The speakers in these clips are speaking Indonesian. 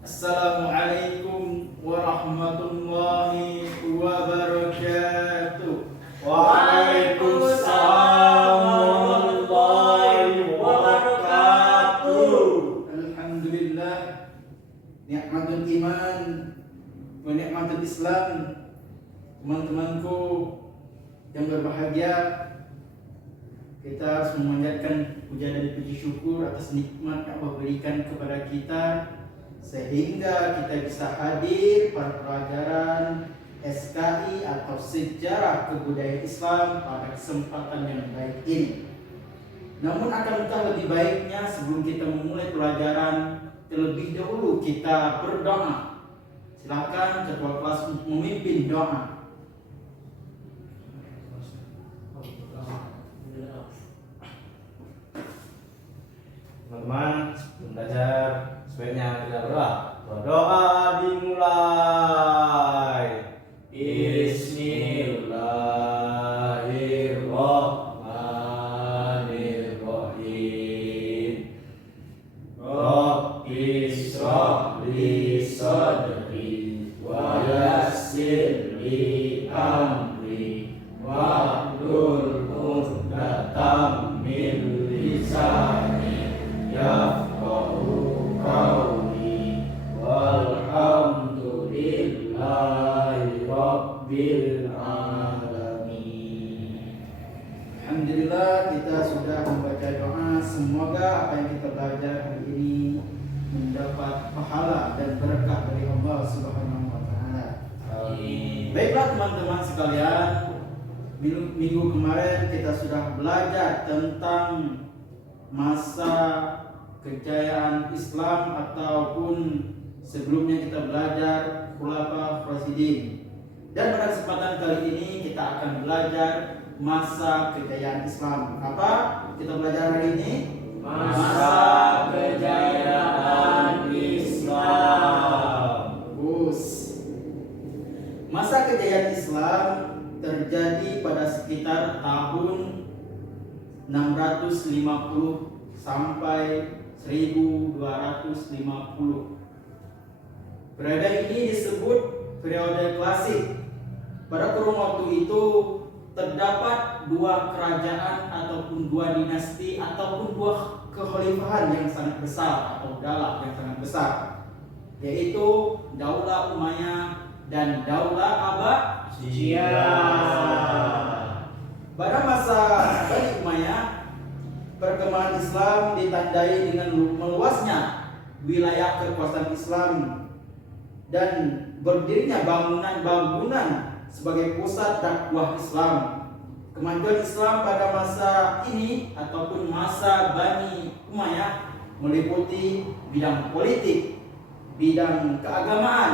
Assalamualaikum warahmatullahi wabarakatuh. Waalaikumsalam warahmatullahi wabarakatuh. Alhamdulillah, nikmatul iman wa nikmatul Islam. Teman-temanku yang berbahagia, kita harus memanjatkan puja dan puji syukur atas nikmat yang Allah berikan kepada kita, sehingga kita bisa hadir pada pelajaran SKI atau Sejarah Kebudayaan Islam pada kesempatan yang baik ini. Namun akankah lebih baiknya sebelum kita memulai pelajaran, terlebih dahulu kita berdoa. Silakan ketua kelas memimpin doa. Teman-teman, sebelum belajar sebaiknya kita berdoa dimulai. Bismillahirrahmanirrahim. Rabbi shrah li sadri wa yassir li amri wahlul 'uqdatam min lisani yafqahu qawli walhamdulillahi rabbil alamin. Alhamdulillah, kita sudah membaca doa. Semoga apa yang kita belajar hari ini mendapat pahala dan berkah dari Allah Subhanahu wa taala. Amin. Baiklah teman-teman sekalian, minggu kemarin kita sudah belajar tentang masa kejayaan Islam, ataupun sebelumnya kita belajar Khulafa Rasyidin. Dan pada kesempatan kali ini kita akan belajar masa kejayaan Islam. Apa kita belajar hari ini? Masa kejayaan Islam. Bagus. Masa kejayaan Islam terjadi pada sekitar tahun 650 sampai 1250. Periode ini disebut periode klasik. Pada kurun waktu itu terdapat dua kerajaan ataupun dua dinasti ataupun dua kekhalifahan yang sangat besar atau daulah yang sangat besar, yaitu Daulah Umayyah dan Daulah Abbasiyah. Pada masa Bani Umayyah, perkembangan Islam ditandai dengan meluasnya wilayah kekuasaan Islam dan berdirinya bangunan-bangunan sebagai pusat dakwah Islam. Kemajuan Islam pada masa ini ataupun masa Bani Umayyah meliputi bidang politik, bidang keagamaan,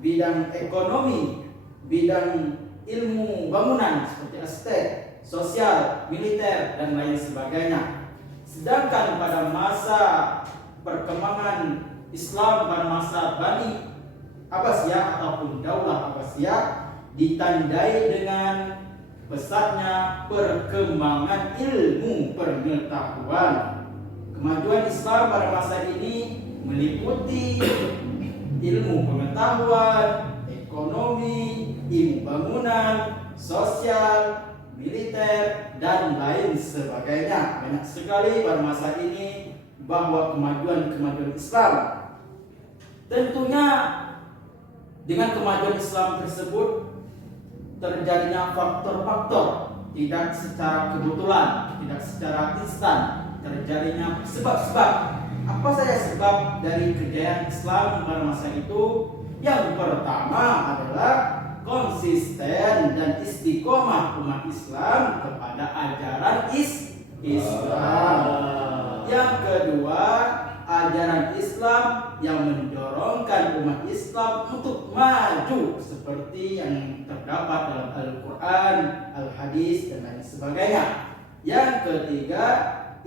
bidang ekonomi, bidang ilmu bangunan seperti arsitek, sosial, militer, dan lain sebagainya. Sedangkan pada masa perkembangan Islam pada masa Bani Abbasiyah ataupun Daulah Abbasiyah ditandai dengan besarnya perkembangan ilmu pengetahuan. Kemajuan Islam pada masa ini meliputi ilmu pengetahuan, ekonomi, ilmu bangunan, sosial, militer, dan lain sebagainya. Banyak sekali pada masa ini bahwa kemajuan Islam. Tentunya dengan kemajuan Islam tersebut terjadinya faktor-faktor, tidak secara kebetulan, tidak secara instan, terjadinya sebab-sebab. Apa saja sebab dari kejayaan Islam pada masa itu? Yang pertama adalah konsisten dan istiqomah umat Islam kepada ajaran Islam. Yang kedua, ajaran Islam yang mendorongkan umat Islam untuk maju seperti yang terdapat dalam Al-Quran, Al-Hadis, dan lain sebagainya. Yang ketiga,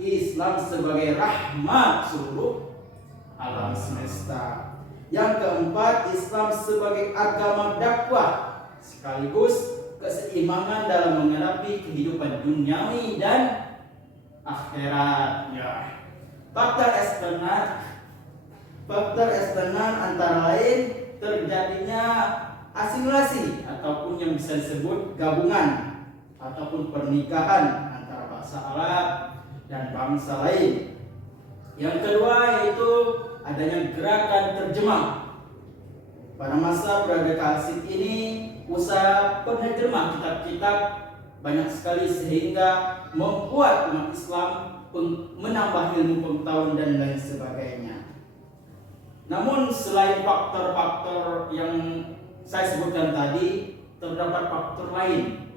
Islam sebagai rahmat seluruh alam semesta. Yang keempat, Islam sebagai agama dakwah sekaligus keseimbangan dalam menghadapi kehidupan duniawi dan akhirat. Faktor eksternal Faktor eksternal antara lain terjadinya asimilasi ataupun yang bisa disebut gabungan ataupun pernikahan antara bangsa Arab dan bangsa lain. Yang kedua yaitu adanya gerakan terjemah. Pada masa periode klasik ini usaha penerjemah kitab-kitab banyak sekali sehingga membuat umat Islam menambah ilmu pengetahuan dan lain sebagainya. Namun selain faktor-faktor yang saya sebutkan tadi, terdapat faktor lain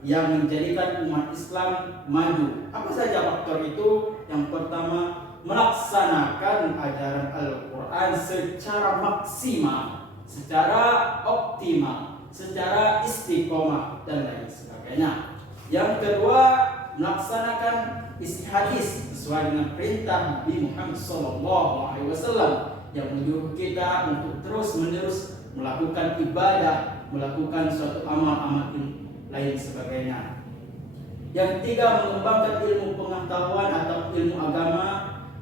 yang menjadikan umat Islam maju. Apa saja faktor itu? Yang pertama, melaksanakan ajaran Al-Quran secara maksimal, secara optimal, secara istiqomah dan lain sebagainya. Yang kedua, melaksanakan isi hadis sesuai dengan perintah Nabi Muhammad SAW yang menyuruh kita untuk terus-menerus melakukan ibadah, melakukan suatu amal-amal lain sebagainya. Yang ketiga, mengembangkan ilmu pengetahuan atau ilmu agama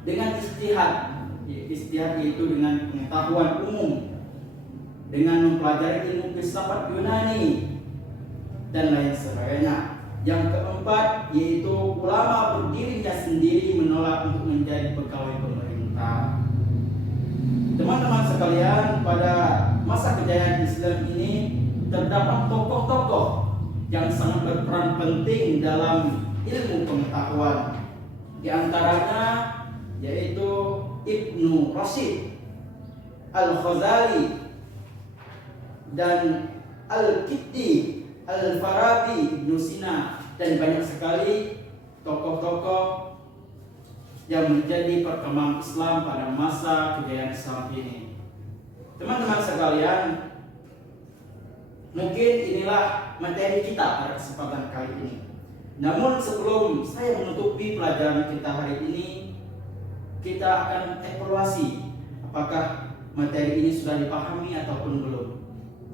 dengan istihad. Istihad yaitu dengan pengetahuan umum, dengan mempelajari ilmu filsafat Yunani dan lain sebagainya. Yang keempat yaitu ulama berdirinya sendiri menolak untuk menjadi pegawai pemerintah. Teman-teman sekalian, pada masa kejayaan Islam ini terdapat tokoh-tokoh yang sangat berperan penting dalam ilmu pengetahuan. Di antaranya yaitu Ibnu Rashid, Al-Ghazali, dan Al-Kindi, Al-Farabi, Ibnu Sina, dan banyak sekali tokoh-tokoh yang menjadi perkembangan Islam pada masa kejayaan Islam ini. Teman-teman sekalian, mungkin inilah materi kita pada kesempatan kali ini. Namun sebelum saya menutupi pelajaran kita hari ini, kita akan evaluasi apakah materi ini sudah dipahami ataupun belum.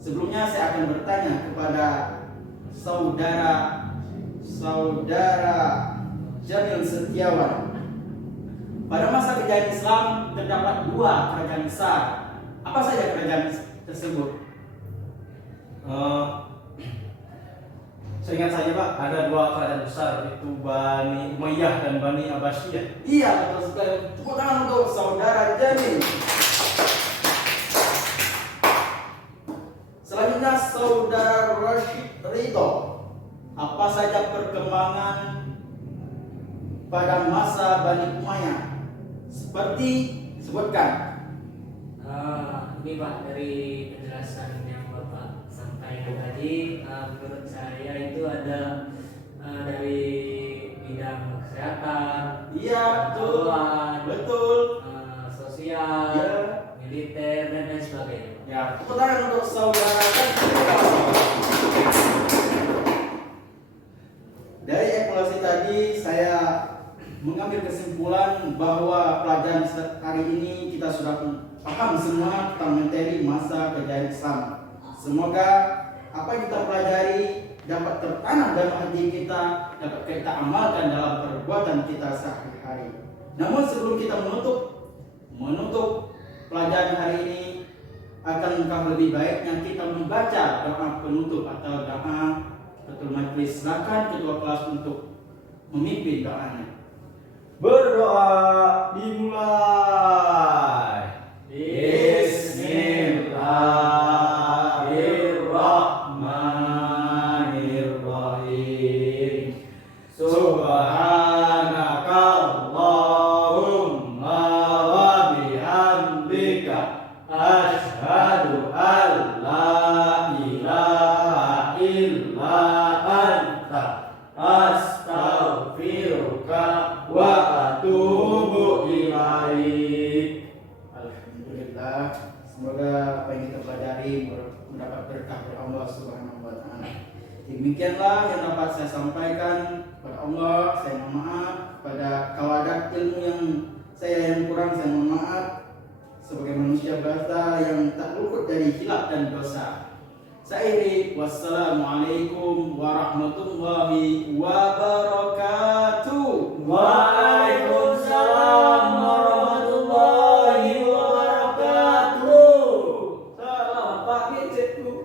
Sebelumnya saya akan bertanya kepada saudara Jamil Setiawan. Pada masa kejayaan Islam terdapat dua kerajaan besar. Apa saja kerajaan tersebut? Seingat saja Pak, ada dua kerajaan besar, yaitu Bani Umayyah dan Bani Abbasiyah. Iya, betul sekali. Tepuk tangan untuk saudara Jamil. Selanjutnya saudara Rashid Ridho. Apa saja perkembangan pada masa Bani Umayyah? Seperti sebutkan. Ini Pak, dari penjelasan yang Bapak sampaikan tadi, menurut saya itu ada dari bidang kesehatan, Iya, betul. pengetahuan, Betul. sosial, Iya. militer dan lain sebagainya. Ya, tepuk tangan untuk saudara Jamil. Dari evaluasi tadi saya mengambil kesimpulan bahwa pelajaran hari ini kita sudah paham semua tentang materi masa kejayaan Islam. Semoga apa yang kita pelajari dapat tertanam dalam hati kita, dapat kita amalkan dalam perbuatan kita sehari-hari. Namun sebelum kita menutup pelajaran hari ini, akankah lebih baiknya kita membaca doa penutup atau doa ketua majelis? Silakan ketua kelas untuk memimpin doanya. Berdoa dimulai. Bismillahirrahmanirrahim. Subhanakallahumma wa bihamdika asyhadu an la ilaha illa anta astaghfiruka wa atubu ilaik. Alhamdulillah, semoga apa yang kita pelajari mendapat berkah dari Allah Subhanahu wa taala. Demikianlah yang dapat saya sampaikan kepada Allah. Saya mohon maaf pada kawadat ilmu yang kurang, saya mohon maaf sebagai manusia biasa yang tak luput dari hilaf dan dosa. Saya akhiri, wassalamualaikum warahmatullahi wabarakatuh. Waalaikumsalam warahmatullahi wabarakatuh. chatku.